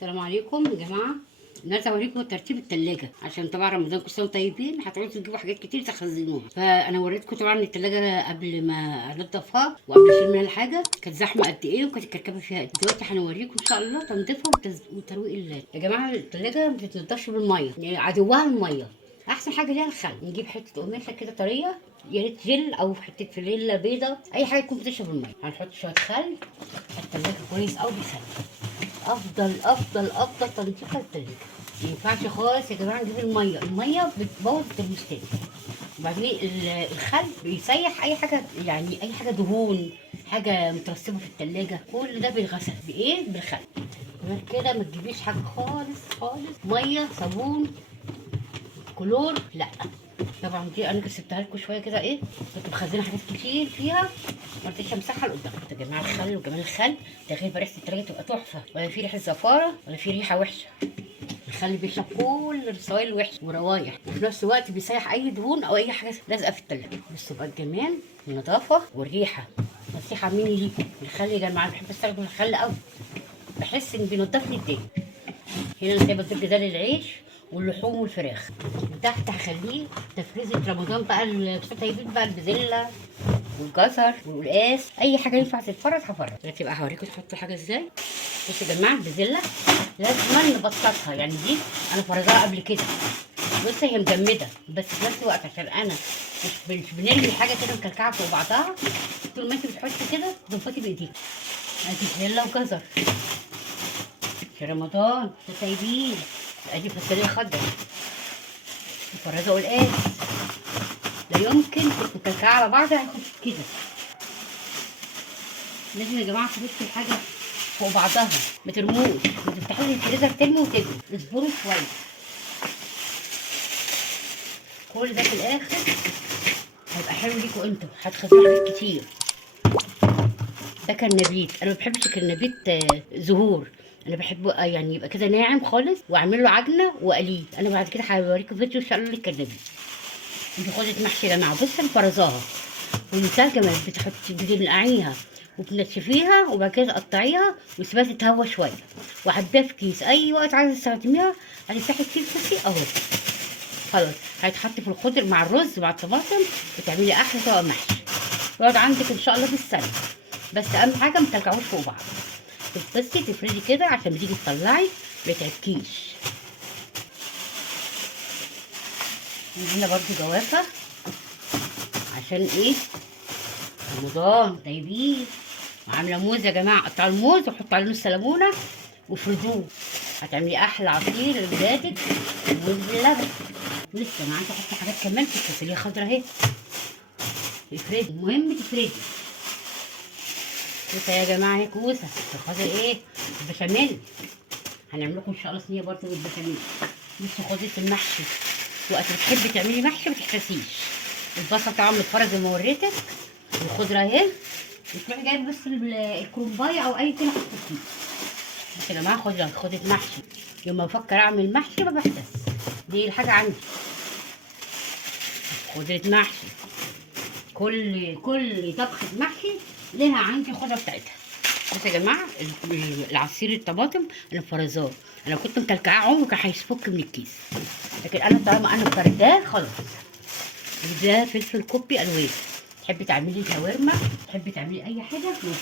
السلام عليكم يا جماعه. النهارده هوريكم ترتيب التلاجة، عشان طبعا رمضان كل سنه وانتم طيبين، هتعوزوا تجيبوا حاجات كتير تخزنوها. فانا وريتكم طبعا التلاجة قبل ما انضفها وقبل اشيل منها الحاجه كانت زحمه قد ايه وكانت الكركبه فيها قد. دلوقتي هنوريكم ان شاء الله تنظيفها وترويق يا جماعه. التلاجة ما بتتنضفش بالميه، يعني عدوها الميه. احسن حاجه ليها الخل. نجيب حته قماشه كده طريه، يا ريت جل او حته فانيلا بيضه، اي حاجه تكون بتشرب الميه. هنحط شويه خل. التلاجة كويس قوي بالخل. افضل تنظيف للتلاجة. ما ينفعش خالص يا جماعه نجيب الميه بتبوظ الترموستات. وبعدين الخل بيسيح اي حاجه، يعني اي حاجه دهون، حاجه مترسبه في التلاجة، كل ده بيتغسل بايه؟ بالخل. غير كده ما تجيبيش حاجه خالص ميه صابون كلور، لا. طبعا دي انا سبتها لكم شويه كده، ايه، كنت مخزنه حاجات كتير فيها، ما رضيتش امسحها لقدام. يا جماعه الخل وجمال الخل ده غير ريحه التلاجة تبقى تحفه، ولا في ريحه زفاره ولا في ريحه وحشه. الخل بيشرب كل السوائل الوحشه وروايح، وفي نفس الوقت بيسيح اي دهون او اي حاجه لازقه في التلاجة. بصوا بقى الجمال والنظافه والريحه. نصيحه مني ليكم، الخل يا جماعه بحب استخدم الخل قوي، بحس ان بينضف لي الدنيا. هنا انا سايبه الزبده ده للعيش واللحوم والفراخ. تحت هخليه تفريزه رمضان بقى، طيبين بقى البزله والجزر والقلقاس، اي حاجه ينفع تتفرز هفرز. دلوقتي بقى هوريكم تحطوا حاجه ازاي. بصوا يا جماعه البزله لازم نبططها، يعني دي انا فرزاها قبل كده. بص هي مجمده، بس في نفس الوقت عشان انا مش بنرمي حاجه كده مكلكعه فوق بعضها، طول ما انت بتحطي كده ظبطي بايديك. ادي بزله وجزر في رمضان طيبين. ادي فاصوليا خضرا مفرزه قلقاس، لا يمكن مكلكعه على بعض هاخد كده. لازم يا جماعه تحطوا الحاجه فوق بعضها، ما ترموش، ما تفتحوش الفريزر ترموا وتجروا، اصبروا شويه. كل ده في الاخر هيبقى حلو ليكوا انتوا، هتخزنوا حاجات كتير. ده كرنبيت، انا ما بحبش الكرنبيت زهور، انا بحبه يعني يبقى كده ناعم خالص، واعمل له عجنه واقليه. انا بعد كده هوريكم فيديو ان شاء الله للكرنبيت. انتوا خدت محشي يا جماعه، بص مفرزاها والمثال كمان بتنقعيها وبتنشفيها، وبعد كده تقطعيها وتسيبها تتهوى شويه، وحطيها في كيس. اي وقت عايزه تستخدميها هتفتحي الكيس بصي اهو، خلاص هيتحط في الخضر مع الرز مع الطماطم، وتعملي احلى طبق محشي يقعد عندك ان شاء الله بالسنه. بس اهم حاجه ما تلكعوش فوق بعض، بصي تفردي كده عشان بتيجي تطلعي ما يتعبكيش. هنا برضو جوافه، عشان ايه؟ رمضان طيبين. وعامله موز يا جماعه، قطعوا الموز وحطوا عليه نص ليمونه وافردوه، هتعملي احلى عصير لولادك. موز باللبن. لسه انا عايزه احط حاجات كمان في الفاصوليا الخضراء اهي. تفردي، المهم تفردي. كوسه يا جماعه اهي، كوسه خاطر ايه؟ البشاميل. هنعمل لكم ان شاء الله صينيه برضه بالبشاميل. بصوا خدت المحشي، وقت بتحبي تعملي محشي ما تحتسيش. البصل طبعا متفرز زي ما وريتك، والخضره اهي. وتروحي جايبه بس الكرومبايه او اي كده حطيتيه. بس يا جماعه خدت محشي. يوم ما بفكر اعمل محشي ما بحتس، دي الحاجه عندي. خضره محشي، كل طبخه محشي ليها عندي الخضره بتاعتها. بس يا جماعه العصير الطماطم انا فرزاه، انا كنت مكلكعاه عمره كان هيفك من الكيس، لكن انا طالما انا فرداه خلاص. ده فلفل كوبي الوان، تحبي تعملي شاورما، تحبي تعملي اي حاجه ممكن.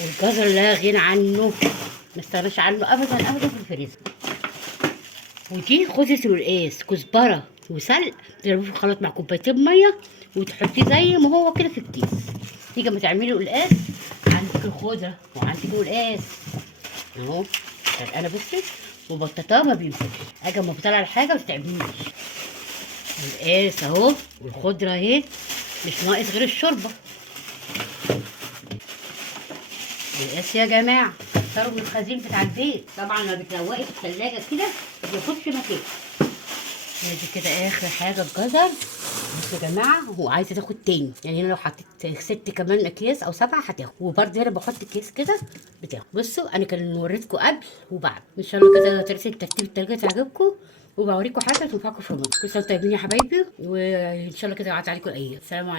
والجزر لا غنى عنه، ما استغناش عنه ابدا في الفريزر. ودي خزة القلقاس، كزبره وسلق، تضربيه في الخلاط مع كوبايتين ميه وتحطيه زي ما هو كده في الكيس. تيجي ما تعملي قلقاس عندك الخضره وعندك القلقاس اهو. انا بصي مبططاه ما بيمسكش، اجي اما بطلع الحاجه ما تتعبنيش. القلقاس اهو والخضره اهي، مش ناقص غير الشوربه. القلقاس يا جماعه كتروا من الخزين بتاع البيت، طبعا لما بتروقي في الثلاجه كده ما بياخدش مكان. ادي كده اخر حاجه الجزر. بصوا يا جماعه هو عايزه تاخد تاني، يعني هنا لو حطيت 6 كمان اكياس او 7 هتاخد، وبرده هنا بحط كيس كده بتاخد. بصوا انا كان وريتكم قبل وبعد، ان شاء الله كده طريقه ترتيب التلاجه تعجبكم، وبوريكم حاجه تنفعكم في رمضان. كل سنه طيبين يا حبايبي، وان شاء الله كده يعدي عليكم الايام. السلام عليكم.